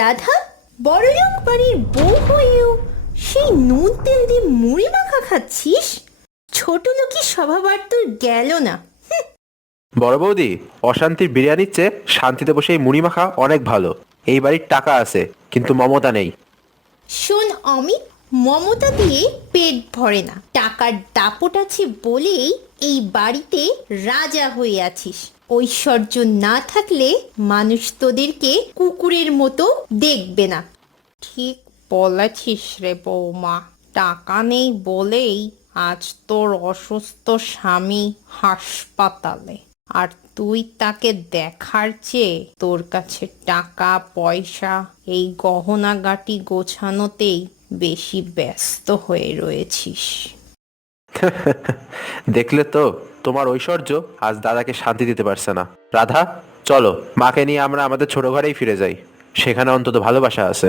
রাধা, বড়লোক বাড়ির বউ হয়েও সেই নুন তেল দিয়ে মুড়ি মাখা খাচ্ছিস? ছোট লোকই স্বভাব আর তোর গেল না। বড় বৌদি, অশান্তির বিরিয়ানির চেয়ে শান্তিতে বসে এই মুড়ি মাখা অনেক ভালো। এই বাড়ির টাকা আছে কিন্তু মমতা নেই। শোন অমিত, মমতা দিয়ে পেট ভরে না, টাকার দাপট আছে বলেই এই বাড়িতে রাজা হয়ে আছিস। ঐশ্বর্য না থাকলে মানুষ তোদেরকে কুকুরের মতো দেখবে না। ঠিক বলেছিস রে বৌমা, টাকা নেই বলেই আজ তোর অসুস্থ স্বামী হাসপাতালে, আর তুই তাকে দেখার চেয়ে তোর কাছে টাকা পয়সা এই গহনাগাটি গোছানোতেই বেশি ব্যস্ত হয়ে রয়েছিস। দেখলে তো, তোমার ঐশ্বর্য আজ দাদাকে শান্তি দিতে পারছে না। রাধা, চলো মাকে নিয়ে আমরা আমাদের ছোট ঘরেই ফিরে যাই, সেখানে অন্তত ভালোবাসা আছে।